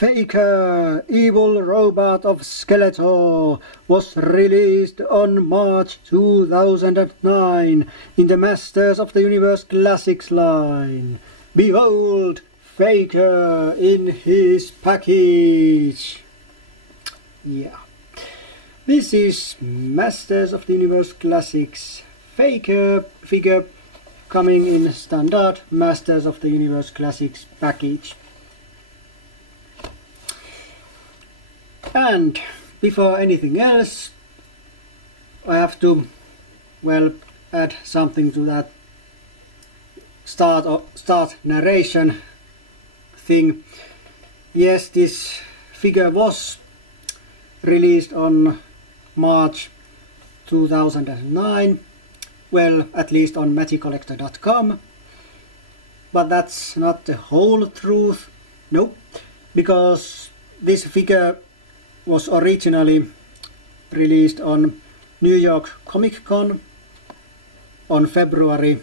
Faker, Evil Robot of Skeletor, was released on March 2009 in the Masters of the Universe Classics line. Behold Faker in his package. Yeah. This is Masters of the Universe Classics Faker figure coming in standard Masters of the Universe Classics package. And before anything else, I have to, well, add something to that start narration thing. Yes, this figure was released on March 2009, well, at least on MagicCollector.com, but that's not the whole truth. Nope, because this figure was originally released on New York Comic Con on February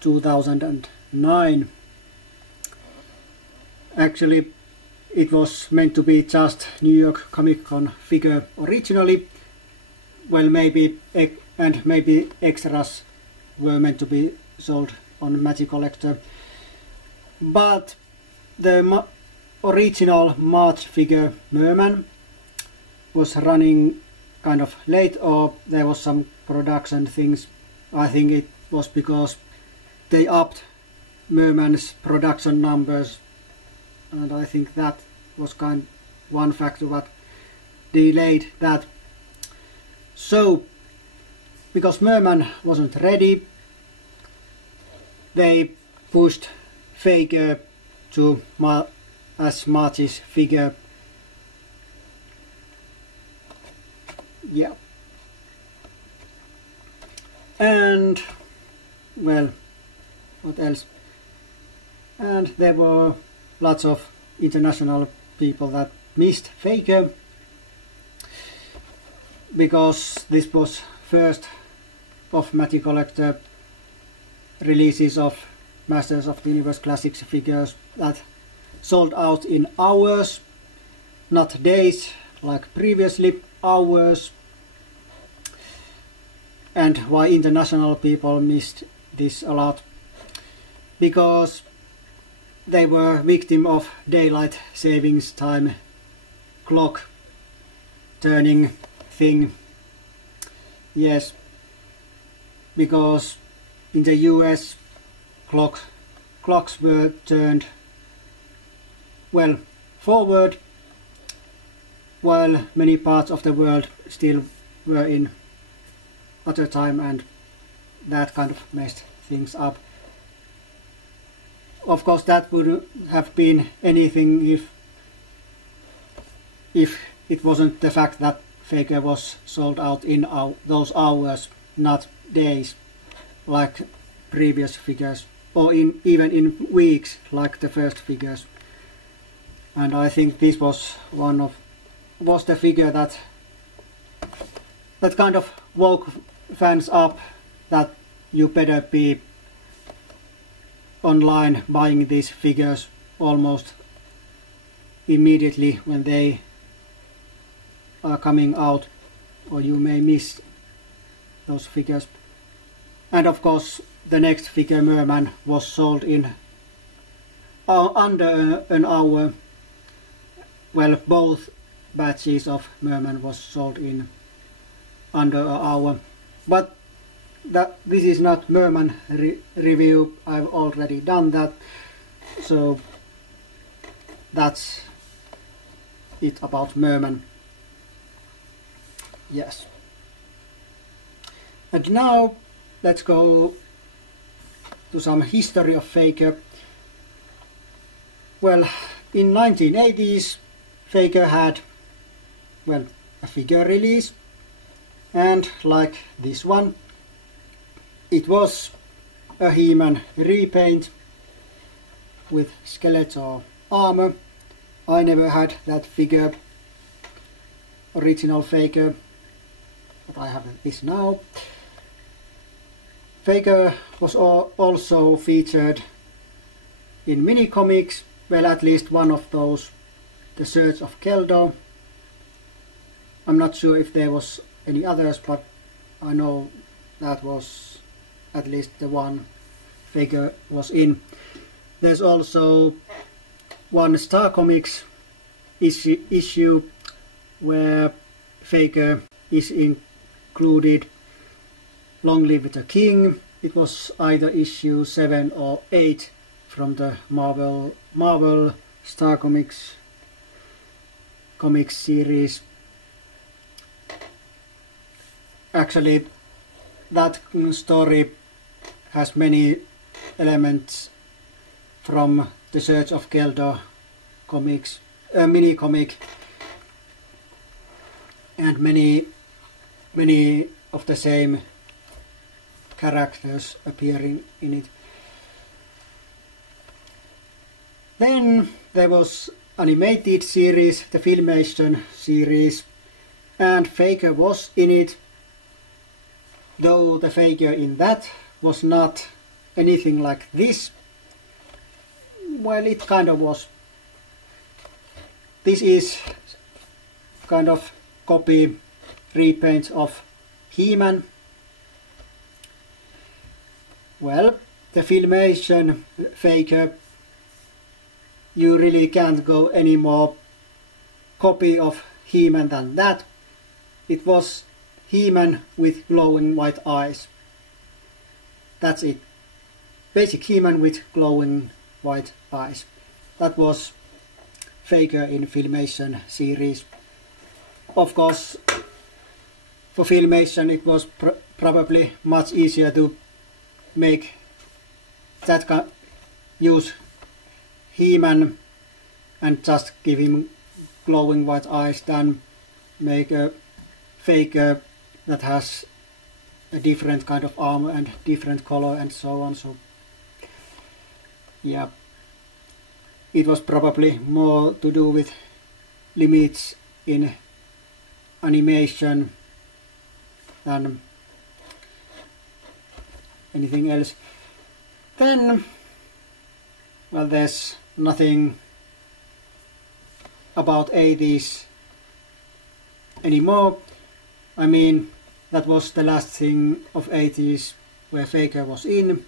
2009. Actually, it was meant to be just New York Comic Con figure originally. Well, maybe extras were meant to be sold on Magic Collector, but the original March figure Merman was running kind of late, or there was some production things. I think it was because they upped Merman's production numbers, and I think that was one factor that delayed that. So, because Merman wasn't ready, they pushed Faker to as March's figure. Yeah. And, well, what else? And there were lots of international people that missed Faker, because this was first of Magic Collector releases of Masters of the Universe Classics figures that sold out in hours, not days like previously, hours. And why international people missed this a lot? Because they were victim of daylight savings time clock turning thing. Yes, because in the US clocks were turned, well, forward, while many parts of the world still were in other time, and that kind of messed things up. Of course, that would have been anything if it wasn't the fact that Faker was sold out in those hours, not days like previous figures, or even in weeks like the first figures. And I think this was the figure that kind of woke fans up that you better be online buying these figures almost immediately when they are coming out, or you may miss those figures. And of course, the next figure, Merman, was sold in under an hour. Well, both batches of Merman was sold in under an hour. But this is not Merman review. I've already done that. So that's it about Merman. Yes. And now let's go to some history of Faker. Well, in 1980s Faker had, well, a figure release, and like this one, it was a He-Man repaint with Skeletor armor. I never had that figure, original Faker, but I have this now. Faker was also featured in mini comics, well, at least one of those The Search of Keldor. I'm not sure if there was any others, but I know that was at least the one Faker was in. There's also one Star Comics issue where Faker is included. Long Live the King. It was either issue 7 or 8 from the Marvel Star Comics series. Actually, that story has many elements from the Search of Keldor comics, mini comic, and many of the same characters appearing in it. Then there was animated series, the Filmation series, and Faker was in it, though the Faker in that was not anything like this. Well, it kind of was. This is kind of copy repaint of He-Man. Well, the Filmation Faker, you really can't go any more copy of He-Man than that. It was He-Man with glowing white eyes. That's it. Basic He-Man with glowing white eyes. That was Faker in Filmation series. Of course, for Filmation it was probably much easier to make that use He-Man and just give him glowing white eyes than make a Faker that has a different kind of armor and different color and so on. So yeah, it was probably more to do with limits in animation than anything else. Then, well, there's nothing about 80s anymore. I mean, that was the last thing of 80s where Faker was in.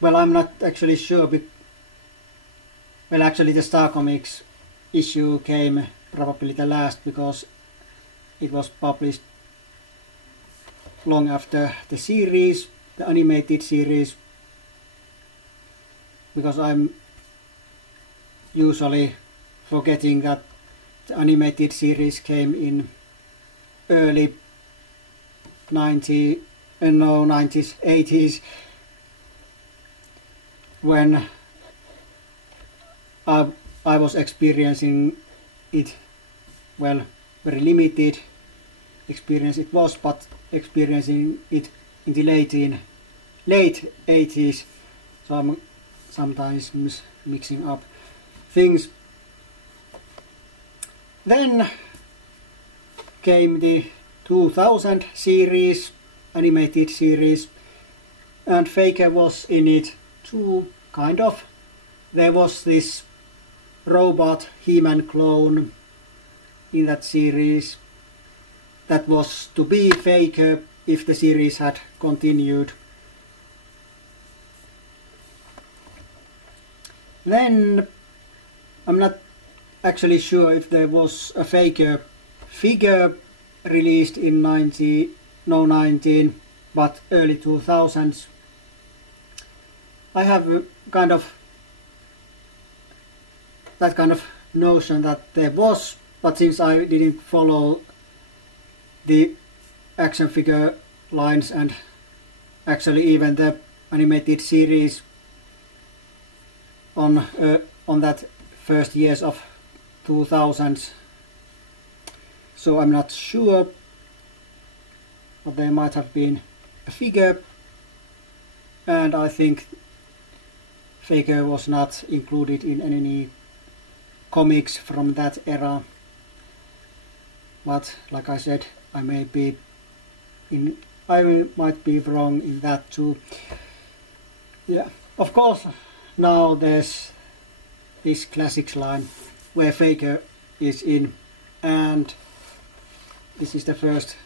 Well, I'm not actually sure. Well, actually the Star Comics issue came probably the last because it was published long after the series, the animated series, because I'm usually forgetting that the animated series came in early 90s, 80s, when I was experiencing it. Well, very limited experience it was, but experiencing it in the late 80s, so I'm sometimes mixing up things. Then came the 2000 series, animated series, and Faker was in it too, kind of. There was this robot He-Man clone in that series that was to be Faker if the series had continued. Then I'm not actually sure if there was a Faker figure released in 19, but early 2000s. I have that kind of notion that there was, but since I didn't follow the action figure lines and actually even the animated series on that first years of 2000s, so I'm not sure, but there might have been a figure, and I think Faker was not included in any comics from that era, but like I said, I might be wrong in that too. Yeah, of course, now there's this classics line where Faker is in, and this is the first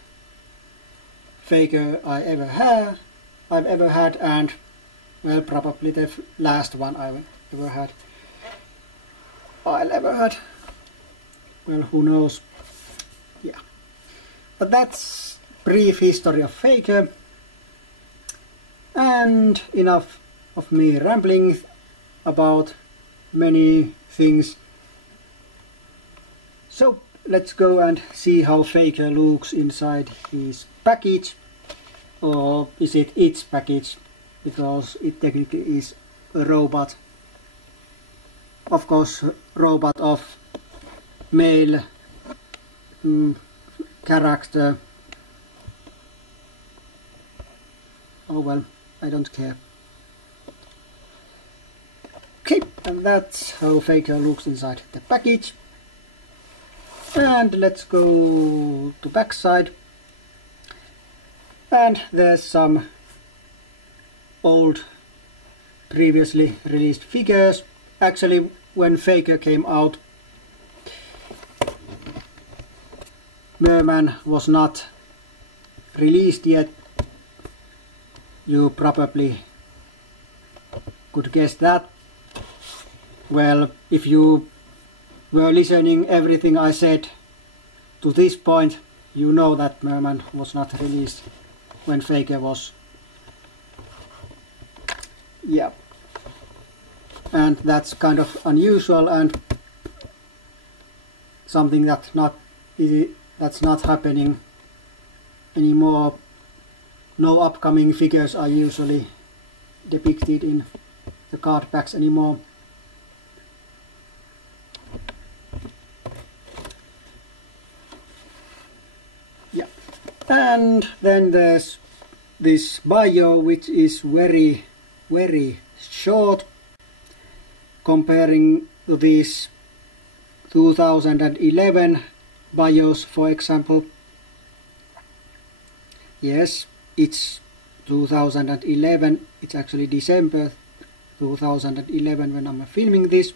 Faker I've ever had, and well, probably the last one I'll ever had. Well, who knows? Yeah. But that's brief history of Faker, and enough of me rambling about many things. So let's go and see how Faker looks inside his package, or is it its package, because it technically is a robot. Of course, robot of male character. Oh well, I don't care. Okay, and that's how Faker looks inside the package. And let's go to backside. And there's some old, previously released figures. Actually, when Faker came out, Merman was not released yet. You probably could guess that. Well, if you were listening everything I said to this point, you know that Merman was not released when Faker was. Yeah. And that's kind of unusual and something that's not happening anymore. No upcoming figures are usually depicted in the card packs anymore. Yeah. And then there's this bio, which is very, very short comparing to these 2011 bios, for example. Yes, it's 2011, it's actually December 2011 when I'm filming this,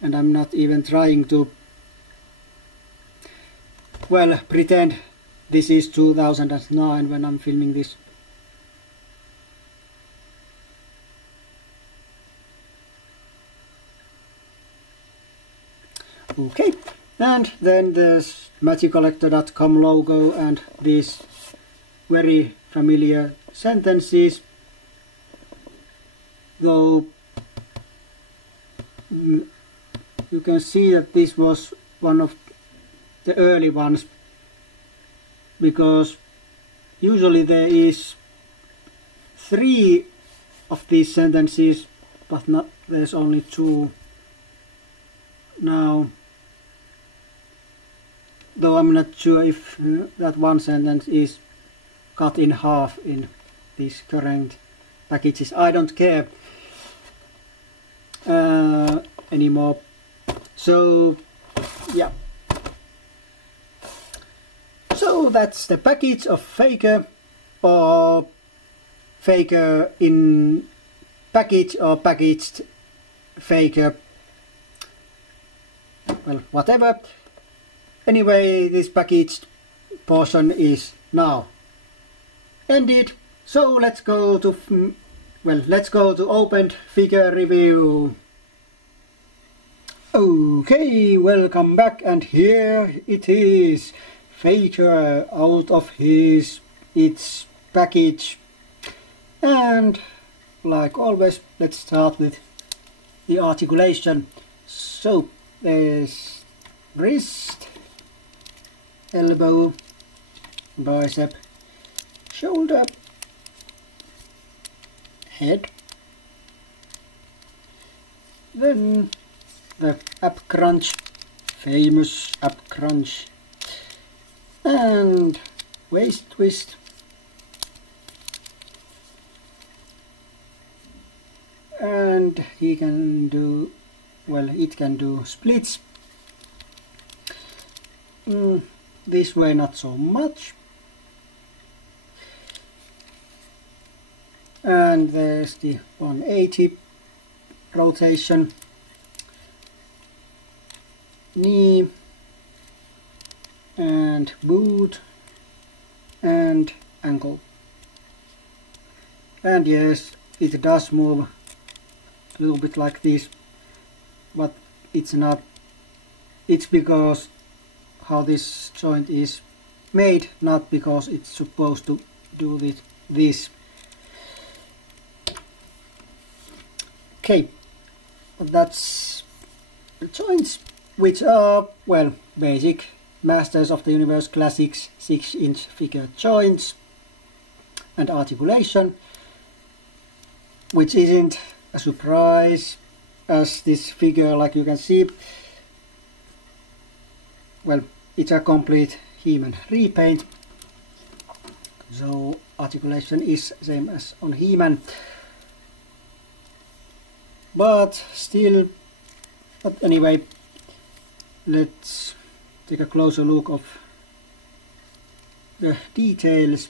and I'm not even trying to, well, pretend this is 2009 when I'm filming this. Okay, and then there's MagicCollector.com logo and these very familiar sentences, though you can see that this was one of the early ones, because usually there is 3 of these sentences, but there's only 2 now. Though I'm not sure if that one sentence is cut in half in these current packages. I don't care anymore. So yeah. So that's the package of Faker, or Faker in package, or packaged Faker. Well, whatever. Anyway, this packaged portion is now ended. So let's go to opened figure review. Okay, welcome back, and here it is, Faker out of its package. And like always, let's start with the articulation. So there's wrist, elbow, bicep, shoulder, head, then the ab crunch, famous ab crunch, and waist twist, and he can do, well, it can do splits. This way not so much. And there's the 180 rotation. knee and boot and ankle. And yes, it does move a little bit like this, but it's not. It's because how this joint is made, not because it's supposed to do this. Okay, that's the joints, which are, well, basic Masters of the Universe Classics 6-inch figure joints and articulation, which isn't a surprise, as this figure, like you can see, well, it's a complete He-Man repaint, so articulation is same as on He-Man, but still. But anyway, let's take a closer look of the details.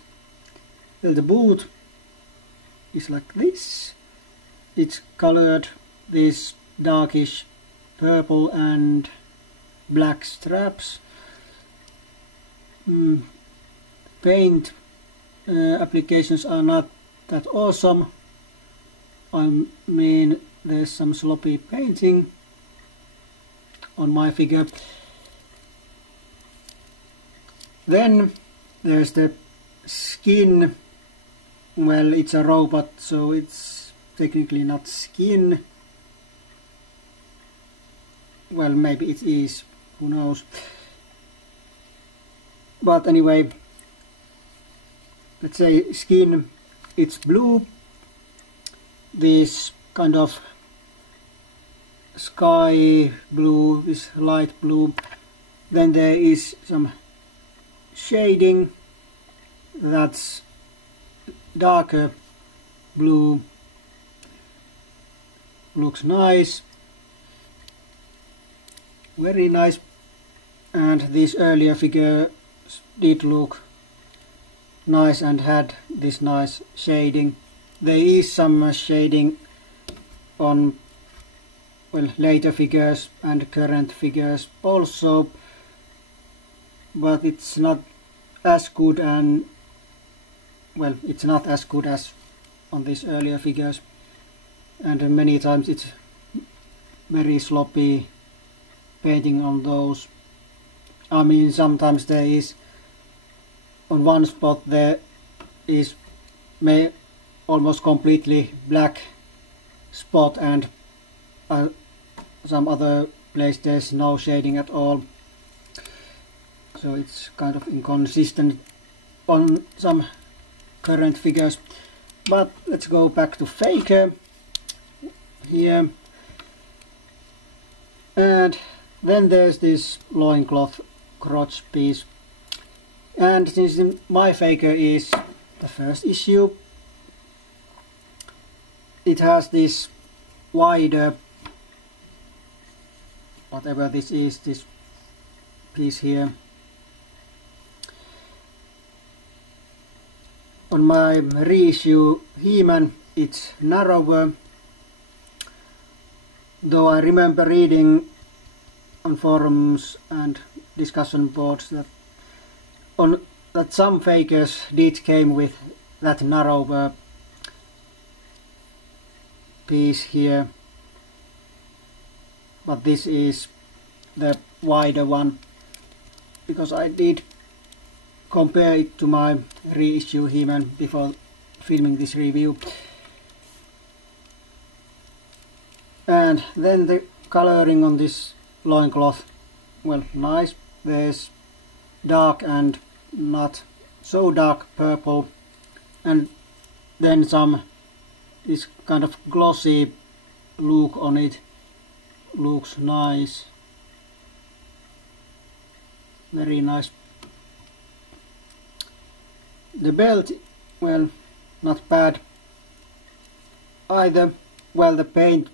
Well, the boot is like this. It's colored this darkish purple and black straps. Paint applications are not that awesome. I mean, there's some sloppy painting on my figure. Then there's the skin. Well, it's a robot, so it's technically not skin. Well, maybe it is, who knows. But anyway, let's say skin, it's blue, this kind of sky blue, this light blue. Then there is some shading, that's darker blue, looks nice, very nice. And these earlier figures did look nice and had this nice shading. There is some shading on, well, later figures and current figures also, but it's not as good, and well, it's not as good as on these earlier figures, and many times it's very sloppy painting on those. I mean, sometimes there is on one spot there is almost completely black spot, and some other place there's no shading at all, so it's kind of inconsistent on some current figures. But let's go back to Faker here, and then there's this loincloth crotch piece, and since my Faker is the first issue, it has this wider, whatever this is, this piece here. On my reissue He-Man it's narrower, though I remember reading on forums and discussion boards that some Fakers did came with that narrower piece here, but this is the wider one, because I did compare it to my reissue He-Man before filming this review. And then the coloring on this loincloth, well, nice. There's dark and not so dark purple, and then some this kind of glossy look on it. Looks nice, very nice. The belt, well, not bad either. Well, the paint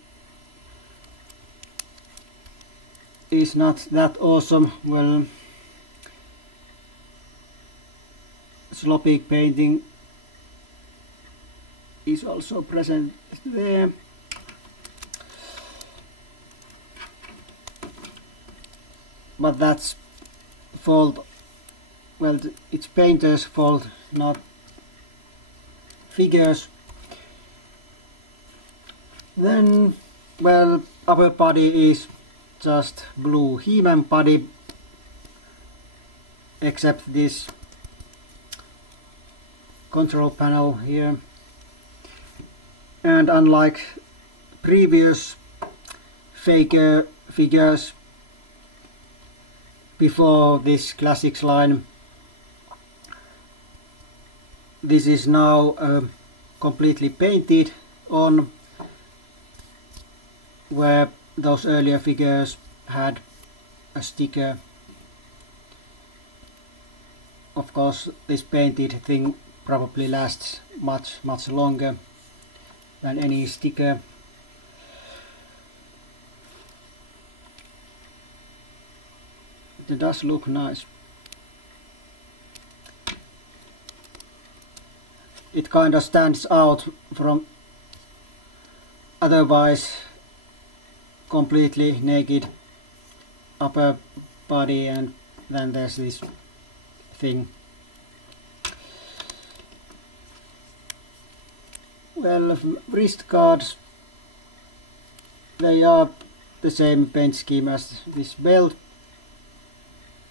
is not that awesome. Well, sloppy painting is also present there. but that's fault. Well, it's painter's fault, not figures. Then, well, upper body is just blue He-Man body, except this control panel here. And unlike previous Faker figures before this Classics line, this is now completely painted on, where those earlier figures had a sticker. Of course, this painted thing probably lasts much longer than any sticker. It does look nice. It kind of stands out from otherwise completely naked upper body, and then there's this thing. Well, wrist guards, they are the same paint scheme as this belt.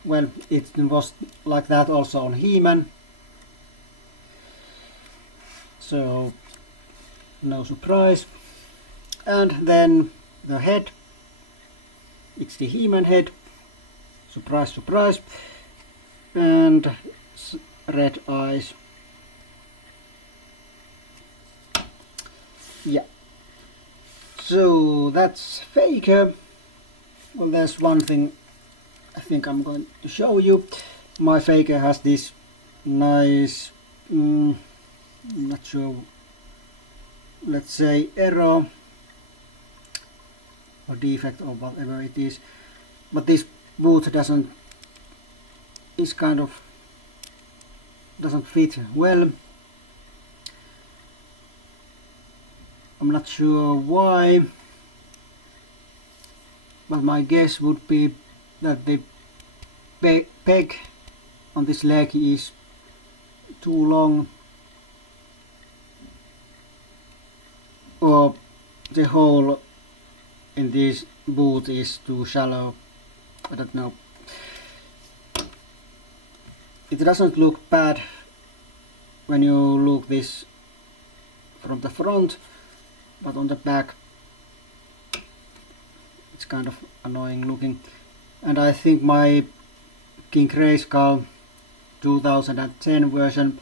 Well, it was like that also on He-Man, so no surprise. And then the head, it's the He-Man head, surprise surprise, and red eyes. Yeah, so that's Faker. Well, there's one thing I think I'm going to show you. My Faker has this nice, I'm not sure, let's say error or defect or whatever it is, but this boot doesn't fit well. I'm not sure why, but my guess would be that the peg on this leg is too long, or the hole in this boot is too shallow. I don't know. It doesn't look bad when you look this from the front, but on the back it's kind of annoying looking. And I think my King Grayskull 2010 version,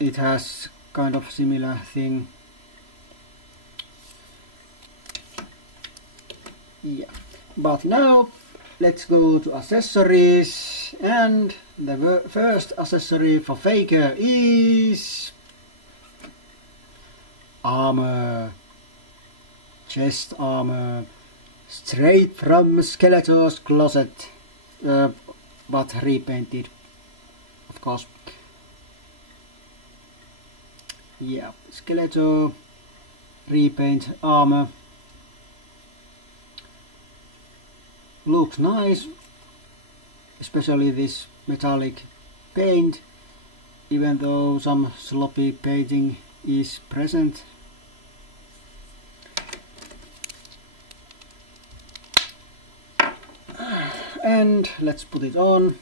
it has kind of similar thing. Yeah, but now let's go to accessories, and the first accessory for Faker is armor, chest armor, straight from Skeletor's closet, but repainted, of course. Yeah, Skeletor repaint armor. Looks nice, especially this metallic paint, even though some sloppy painting is present. And let's put it on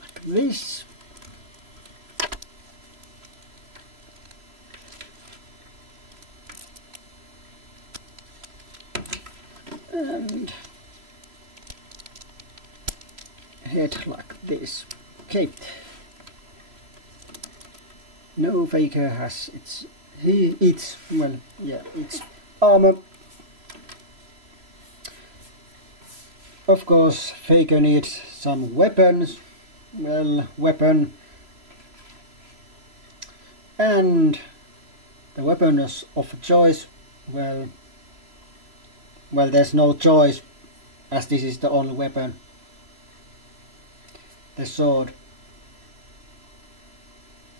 like this. And head like this. Okay. No Faker has its armor. Of course, Faker needs some weapons. Well, weapon, and the weapon of choice. Well, there's no choice, as this is the only weapon. The sword.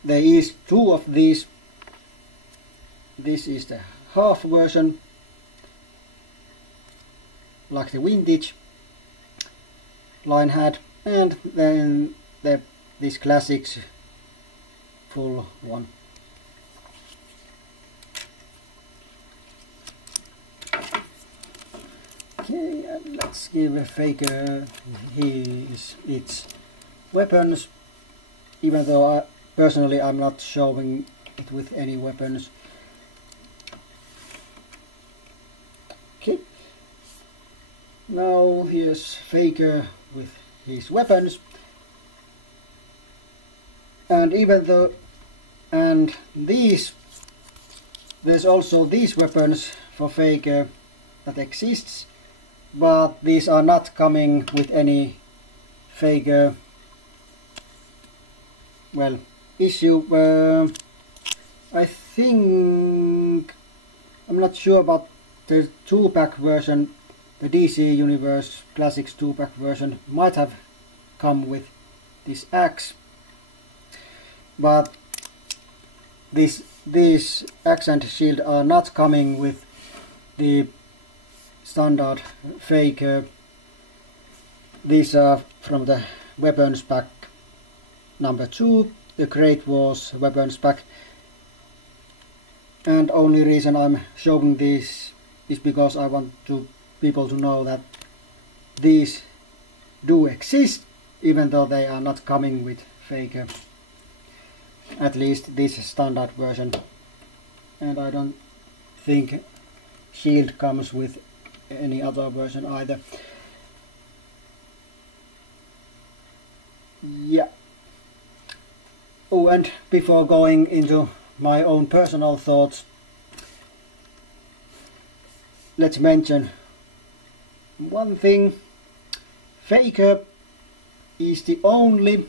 There is two of these. This is the half version, like the vintage line had, and then this classics full one. Okay, and let's give a Faker its weapons, even though personally I'm not showing it with any weapons. Okay, now here's Faker with his weapons, and even though there's also these weapons for Faker that exists, but these are not coming with any Faker issue. I think, I'm not sure about the 2-pack version. The DC Universe Classics 2-pack version might have come with this axe, but these axe and shield are not coming with the standard Faker. These are from the weapons pack number 2, the Great Wars weapons pack, and only reason I'm showing this is because I want people to know that these do exist, even though they are not coming with Faker, at least this standard version, and I don't think shield comes with any other version either. Yeah. Oh, and before going into my own personal thoughts, let's mention one thing. Faker is the only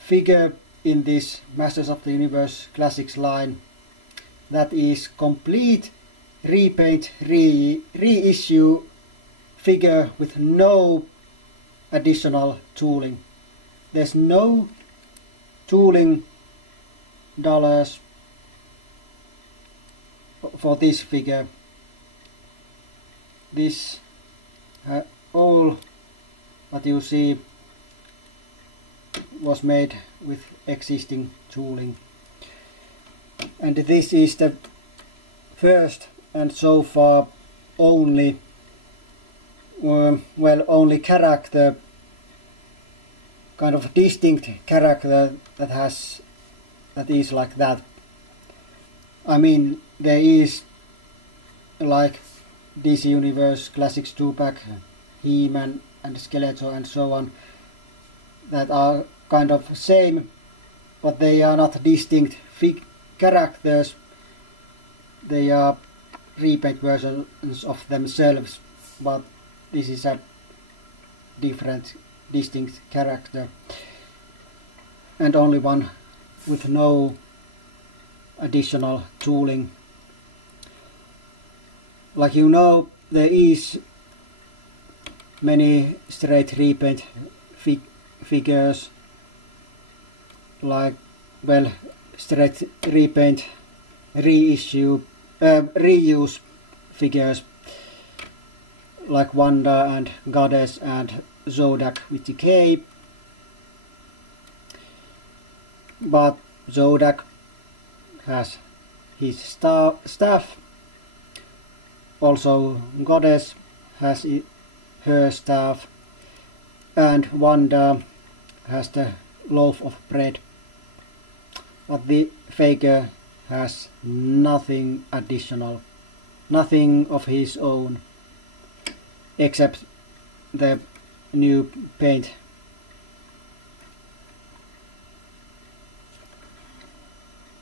figure in this Masters of the Universe Classics line that is complete repaint, reissue figure with no additional tooling. There's no tooling dollars for this figure. This all what you see was made with existing tooling, and this is the first and so far only only character, kind of distinct character that is like that. I mean, there is like DC Universe Classics 2-pack, He-Man and Skeletor and so on, that are kind of same, but they are not distinct characters. They are repaint versions of themselves, but this is a different, distinct character, and only one with no additional tooling. Like you know, there is many straight repaint figures, like straight repaint reuse figures like Wanda and Goddess and Zodak with the cape, but Zodak has his staff, also Goddess has her staff, and Wanda has the loaf of bread, but the Faker has nothing additional, nothing of his own, except the new paint.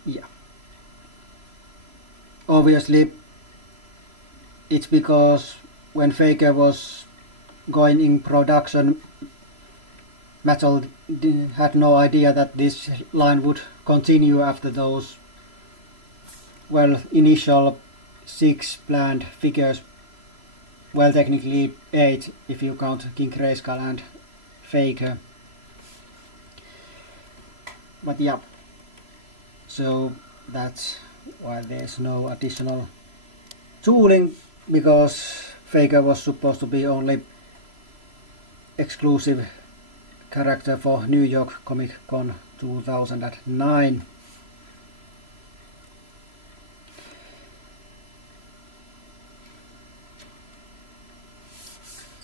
Yeah. Obviously, it's because when Faker was going in production, Mattel had no idea that this line would continue after those, initial 6 planned figures. Well, technically 8 if you count King Grayskull and Faker. But yeah, so that's why there's no additional tooling, because Faker was supposed to be only exclusive character for New York Comic Con 2009.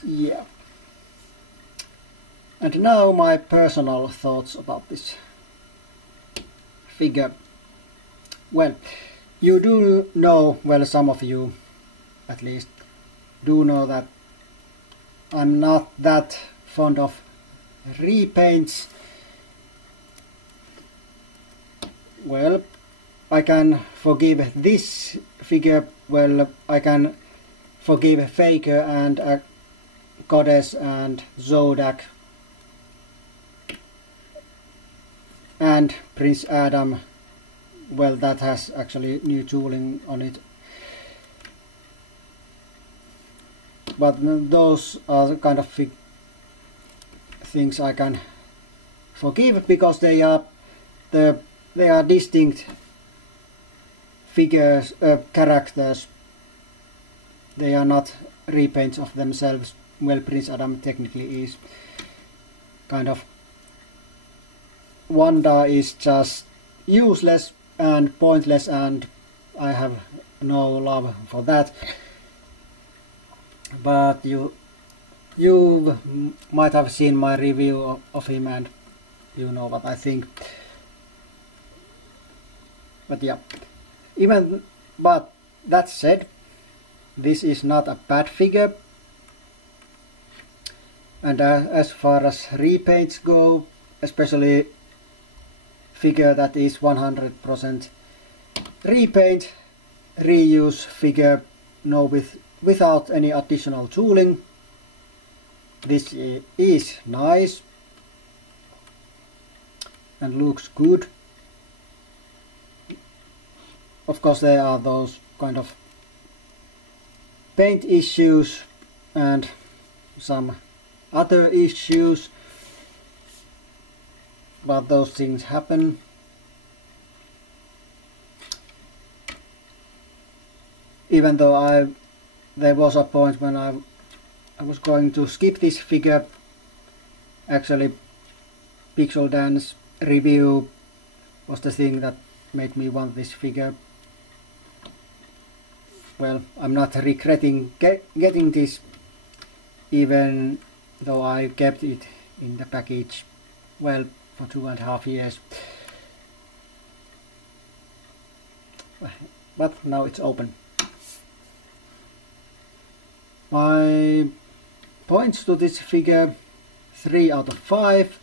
Yeah. And now my personal thoughts about this figure. Well, you do know, well, some of you at least do know that I'm not that fond of repaints. Well, I can forgive this figure. Well, I can forgive Faker and Goddess and Zodak and Prince Adam. Well, that has actually new tooling on it. But those are the kind of things I can forgive because they are distinct figures, characters. They are not repaints of themselves. Well, Prince Adam technically is. Kind of. Wanda is just useless and pointless, and I have no love for that. But you might have seen my review of him and you know what I think. But yeah, but that said, this is not a bad figure. And as far as repaints go, especially figure that is 100% repaint, reuse figure, without any additional tooling, this is nice and looks good. Of course, there are those kind of paint issues and some other issues, but those things happen. Even though there was a point when I was going to skip this figure. Actually, Pixel Dance review was the thing that made me want this figure. Well, I'm not regretting getting this, even though I kept it in the package, well, for 2.5 years. But now it's open. My points to this figure, 3 out of 5.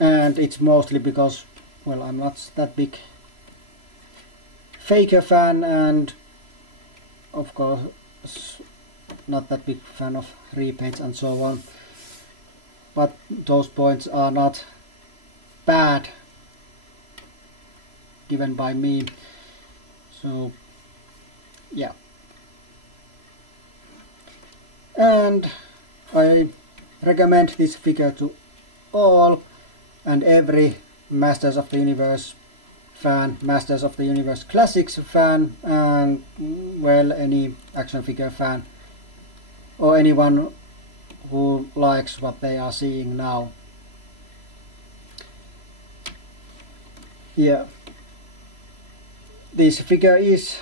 And it's mostly because, well, I'm not that big Faker fan, and of course not that big fan of repaints and so on. But those points are not bad given by me. So yeah. And I recommend this figure to all and every Masters of the Universe fan, Masters of the Universe Classics fan, and well, any action figure fan, or anyone who likes what they are seeing now. Yeah, this figure is,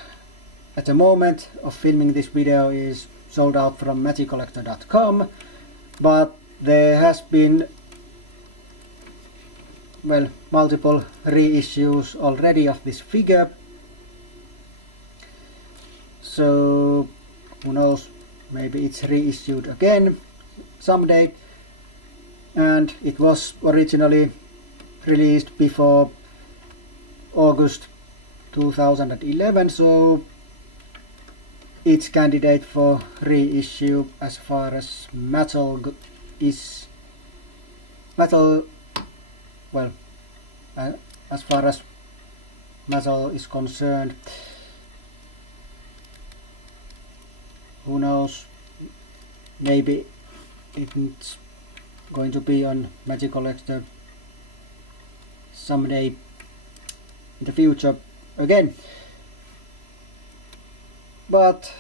at the moment of filming this video, is sold out from MagicCollector.com, but there has been, well, multiple reissues already of this figure, so who knows, maybe it's reissued again someday. And it was originally released before August 2011, so it's candidate for reissue as far as metal is well, as far as metal is concerned. Who knows, maybe it's going to be on Magic Collector someday in the future again. But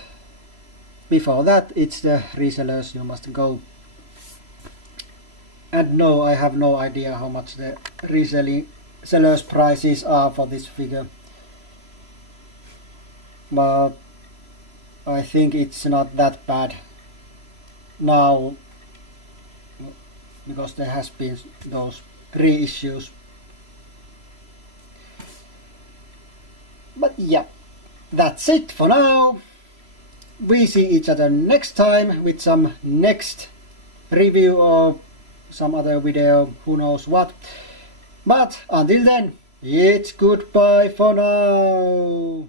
before that it's the resellers you must go. And no, I have no idea how much the reselling sellers prices are for this figure, but I think it's not that bad now, because there has been those reissues. But yeah, that's it for now. We see each other next time with some next review or some other video, who knows what. But until then, it's goodbye for now.